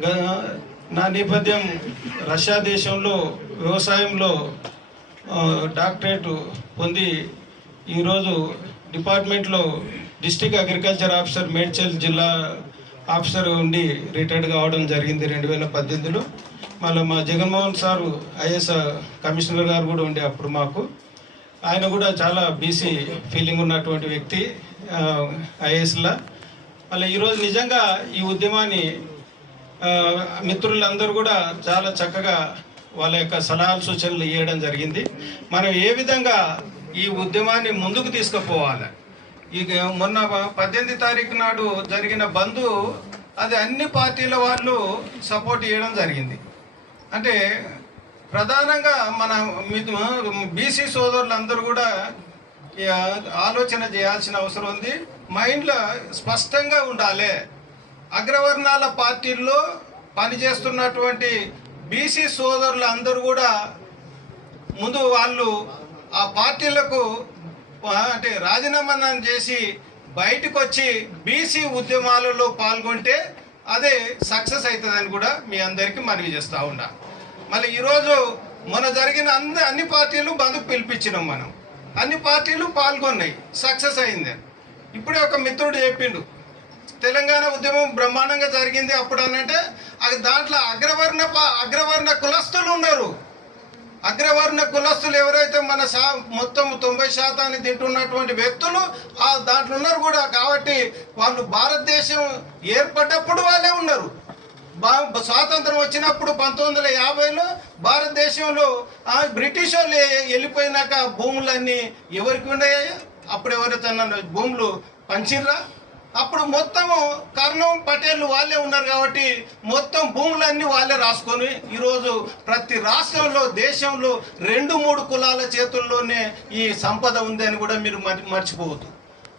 నా నేపథ్యం రష్యా దేశంలో వ్యవసాయంలో డాక్టరేట్ పొంది ఈరోజు డిపార్ట్మెంట్లో డిస్టిక్ అగ్రికల్చర్ ఆఫీసర్ మేడ్చల్ జిల్లా ఆఫీసర్ ఉండి రిటైర్డ్ కావడం జరిగింది రెండు వేల పద్దెనిమిదిలో. మళ్ళీ మా జగన్మోహన్ సారు ఐఎస్ కమిషనర్ గారు కూడా ఉండే అప్పుడు మాకు. ఆయన కూడా చాలా బీసీ ఫీలింగ్ ఉన్నటువంటి వ్యక్తి ఐఏఎస్లా. మళ్ళీ ఈరోజు నిజంగా ఈ ఉద్యమాన్ని మిత్రులందరూ కూడా చాలా చక్కగా వాళ్ళ యొక్క సలహాలు సూచనలు ఇవ్వడం జరిగింది. మనం ఏ విధంగా ఈ ఉద్యమాన్ని ముందుకు తీసుకుపోవాలి? ఇక మొన్న పద్దెనిమిది తారీఖు నాడు జరిగిన బంధు అది అన్ని పార్టీల వాళ్ళు సపోర్ట్ చేయడం జరిగింది. అంటే ప్రధానంగా మన బీసీ సోదరులందరూ కూడా ఆలోచన చేయాల్సిన అవసరం ఉంది. మైండ్లో స్పష్టంగా ఉండాలి. అగ్రవర్ణాల పార్టీల్లో పనిచేస్తున్నటువంటి బీసీ సోదరులు అందరూ కూడా ముందు వాళ్ళు ఆ పార్టీలకు అంటే రాజీనామా చేసి బయటకు వచ్చి బీసీ ఉద్యమాలలో పాల్గొంటే అదే సక్సెస్ అవుతుందని కూడా మీ అందరికీ మనవి చేస్తూ ఉన్నా. మళ్ళీ ఈరోజు మన జరిగిన అన్ని అన్ని పార్టీలు బంధుకు పిలిపించినాం మనం. అన్ని పార్టీలు పాల్గొన్నాయి సక్సెస్ అయింది. ఇప్పుడే ఒక మిత్రుడు చెప్పిండు తెలంగాణ ఉద్యమం బ్రహ్మాండంగా జరిగింది అప్పుడు అనంటే అది దాంట్లో అగ్రవర్ణ అగ్రవర్ణ కులస్తులు ఉన్నారు. అగ్రవర్ణ కులస్తులు ఎవరైతే మన శా మొత్తం తొంభై శాతాన్ని తింటున్నటువంటి వ్యక్తులు ఆ దాంట్లో ఉన్నారు కూడా. కాబట్టి వాళ్ళు భారతదేశం ఏర్పడ్డప్పుడు వాళ్ళే ఉన్నారు. బా- స్వాతంత్రం వచ్చినప్పుడు పంతొమ్మిది వందల యాభైలో భారతదేశంలో ఆ బ్రిటిష్ వాళ్ళు వెళ్ళిపోయినాక భూములన్నీ ఎవరికి ఉన్నాయా అప్పుడు ఎవరైతే భూములు పంచిర్రా? అప్పుడు మొత్తము కర్ణం పటేల్ వాళ్ళే ఉన్నారు కాబట్టి మొత్తం భూములన్నీ వాళ్ళే రాసుకొని ఈరోజు ప్రతి రాష్ట్రంలో దేశంలో రెండు మూడు కులాల చేతుల్లోనే ఈ సంపద ఉంది అని కూడా మీరు మర్చి- మర్చిపోవద్దు.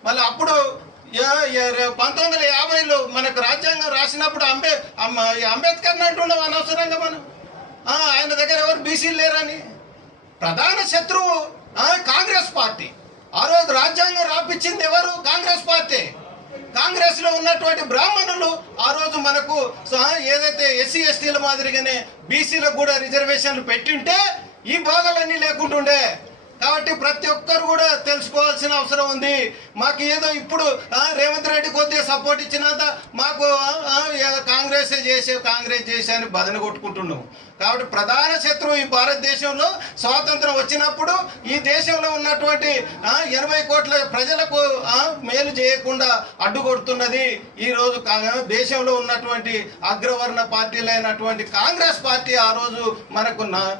మళ్ళీ అప్పుడు పంతొమ్మిది వందల యాభైలో మనకు రాజ్యాంగం రాసినప్పుడు అంబే అంబేద్కర్ అంటున్నాం అనవసరంగా మనం. ఆయన దగ్గర ఎవరు బీసీలు లేరని. ప్రధాన శత్రువు కాంగ్రెస్ పార్టీ. ఆ రోజు రాజ్యాంగం రాపించింది ఎవరు? కాంగ్రెస్ పార్టీ. కాంగ్రెస్లో ఉన్నటువంటి బ్రాహ్మణులు ఆ రోజు మనకు సహా ఏదైతే ఎస్సీ ఎస్టీల మాదిరిగానే బీసీలకు కూడా రిజర్వేషన్లు పెట్టింటే ఈ బాధలన్నీ లేకుంటుండే కాబట్టి ప్రతి ఒక్కరు కూడా తెలుసుకోవాల్సిన అవసరం ఉంది. మాకు ఏదో ఇప్పుడు రేవంత్ రెడ్డి కొద్దిగా సపోర్ట్ ఇచ్చినంత మాకు కాంగ్రెస్ చేసే కాంగ్రెస్ చేసే అని బదన కొట్టుకుంటున్నాం. కాబట్టి ప్రధాన శత్రువు ఈ భారతదేశంలో స్వాతంత్రం వచ్చినప్పుడు ఈ దేశంలో ఉన్నటువంటి ఎనభై కోట్ల ప్రజలకు మేలు చేయకుండా అడ్డుకొడుతున్నది ఈరోజు కా- దేశంలో ఉన్నటువంటి అగ్రవర్ణ పార్టీలైనటువంటి కాంగ్రెస్ పార్టీ ఆ రోజు మనకు నా-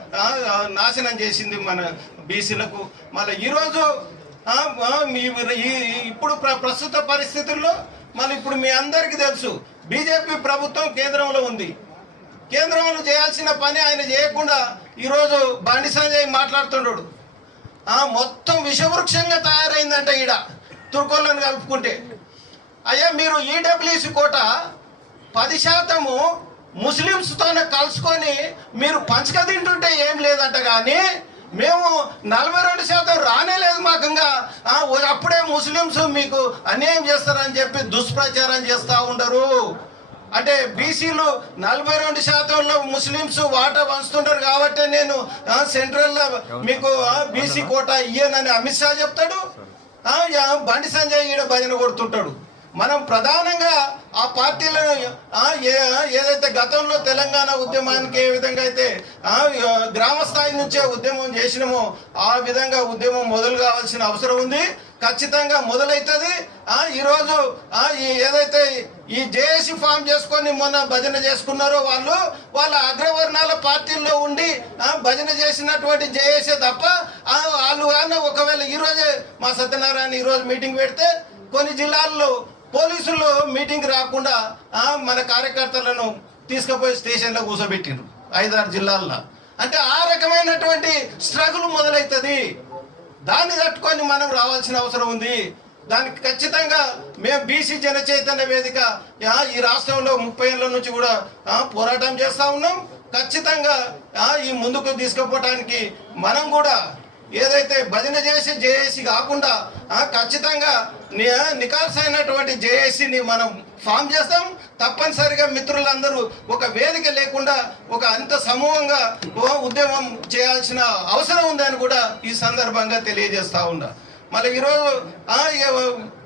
నాశనం చేసింది మన బీసీలకు మళ్ళీ ఈరోజు మీ- ఇప్పుడు ప్రస్తుత పరిస్థితుల్లో మళ్ళీ ఇప్పుడు మీ అందరికీ తెలుసు బీజేపీ ప్రభుత్వం కేంద్రంలో ఉంది. కేంద్రంలో చేయాల్సిన పని ఆయన చేయకుండా ఈరోజు బండి సంజయ్ మాట్లాడుతున్నాడు. మొత్తం విషవృక్షంగా తయారైందంట ఈడ తుర్కోళ్ళని కలుపుకుంటే. అయ్యా మీరు ఈడబ్ల్యూసి కోట పది శాతము ముస్లిమ్స్తోనే కలుసుకొని మీరు పంచక తింటుంటే ఏం లేదంట కానీ మేము నలభై రెండు శాతం రానే లేదు మాకంగా అప్పుడే ముస్లిమ్స్ మీకు అన్యాయం చేస్తారని చెప్పి దుష్ప్రచారం చేస్తూ ఉండరు. అంటే బీసీలు నలభై రెండు శాతంలో ముస్లిమ్స్ వాటా పంచుతుంటారు కాబట్టి నేను సెంట్రల్లో మీకు బీసీ కోట ఇయ్యనని అమిత్ షా చెప్తాడు. బండి సంజయ్ ఈడ భజన కొడుతుంటాడు. మనం ప్రధానంగా ఆ పార్టీలను ఏదైతే గతంలో తెలంగాణ ఉద్యమానికి ఏ విధంగా అయితే గ్రామ స్థాయి నుంచే ఉద్యమం చేసినామో ఆ విధంగా ఉద్యమం మొదలు కావాల్సిన అవసరం ఉంది. ఖచ్చితంగా మొదలవుతుంది ఆ, ఈరోజు ఆ, ఈ ఏదైతే ఈ జేఏసీ ఫామ్ చేసుకొని మొన్న భజన చేసుకున్నారో వాళ్ళు వాళ్ళ అగ్రవర్ణాల పార్టీల్లో ఉండి ఆ, భజన చేసినటువంటి జేఏసీ తప్ప వాళ్ళు కానీ ఒకవేళ ఈరోజే మా సత్యనారాయణ ఈరోజు మీటింగ్ పెడితే కొన్ని జిల్లాల్లో పోలీసులు మీటింగ్ రాకుండా మన కార్యకర్తలను తీసుకుపోయి స్టేషన్లో కూర్చోబెట్టిండ్రు ఐదారు జిల్లాల్లో. అంటే ఆ రకమైనటువంటి స్ట్రగుల్ మొదలవుతుంది దాన్ని తట్టుకొని మనం రావాల్సిన అవసరం ఉంది. దానికి ఖచ్చితంగా మేము బీసీ జన చైతన్య వేదిక ఆ, ఈ రాష్ట్రంలో ముప్పై ఏళ్ళ నుంచి కూడా పోరాటం చేస్తూ ఉన్నాం. ఖచ్చితంగా ఈ ముందుకు తీసుకుపోవటానికి మనం కూడా ఏదైతే భజన చేసి జేఏసీ కాకుండా ఖచ్చితంగా నికాల్స్ అయినటువంటి జేఏసీని మనం ఫామ్ చేస్తాం. తప్పనిసరిగా మిత్రులందరూ ఒక వేదిక లేకుండా ఒక అంత సమూహంగా ఓ ఉద్యమం చేయాల్సిన అవసరం ఉందని కూడా ఈ సందర్భంగా తెలియజేస్తా ఉన్నా. మళ్ళీ ఈరోజు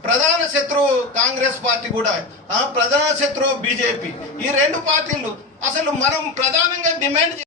ప్రధాన శత్రువు కాంగ్రెస్ పార్టీ కూడా ఆ, ప్రధాన శత్రువు బీజేపీ. ఈ రెండు పార్టీలు అసలు మనం ప్రధానంగా డిమాండ్